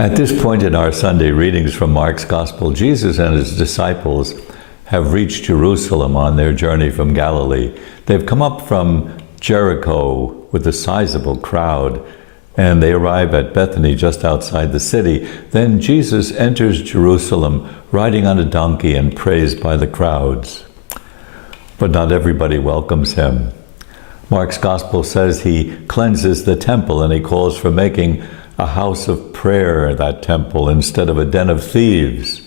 At this point in our Sunday readings from Mark's Gospel, Jesus and his disciples have reached Jerusalem on their journey from Galilee. They've come up from Jericho with a sizable crowd, and they arrive at Bethany just outside the city. Then Jesus enters Jerusalem riding on a donkey and praised by the crowds. But not everybody welcomes him. Mark's Gospel says he cleanses the temple and he calls for making a house of prayer, that temple, instead of a den of thieves.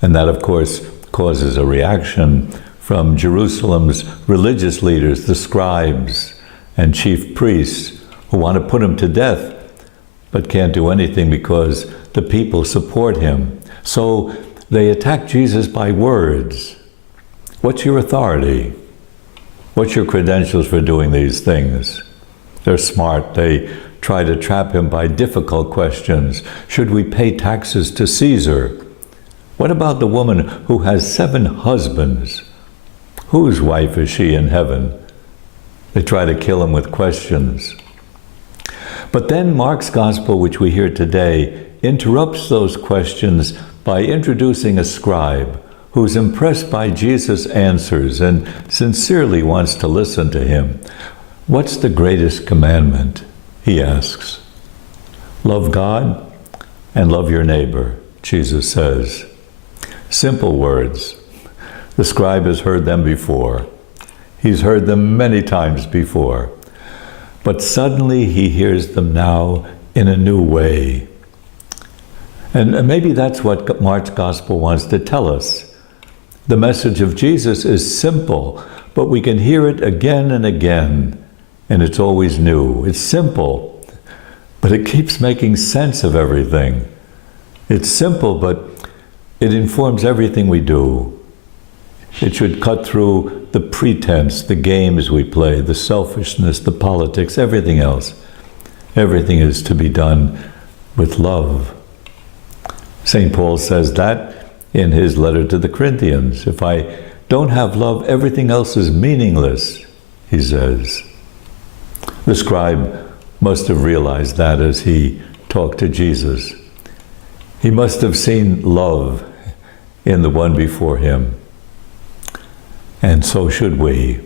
And that, of course, causes a reaction from Jerusalem's religious leaders, the scribes and chief priests, who want to put him to death, but can't do anything because the people support him. So they attack Jesus by words. What's your authority? What's your credentials for doing these things? They're smart. They try to trap him by difficult questions. Should we pay taxes to Caesar? What about the woman who has 7 husbands? Whose wife is she in heaven? They try to kill him with questions. But then Mark's Gospel, which we hear today, interrupts those questions by introducing a scribe who's impressed by Jesus' answers and sincerely wants to listen to him. What's the greatest commandment? He asks. Love God and love your neighbor, Jesus says. Simple words. The scribe has heard them before. He's heard them many times before. But suddenly he hears them now in a new way. And maybe that's what Mark's Gospel wants to tell us. The message of Jesus is simple, but we can hear it again and again, and it's always new. It's simple, but it keeps making sense of everything. It's simple, but it informs everything we do. It should cut through the pretense, the games we play, the selfishness, the politics, everything else. Everything is to be done with love. St. Paul says that in his letter to the Corinthians. If I don't have love, everything else is meaningless, he says. The scribe must have realized that as he talked to Jesus. He must have seen love in the one before him. And so should we.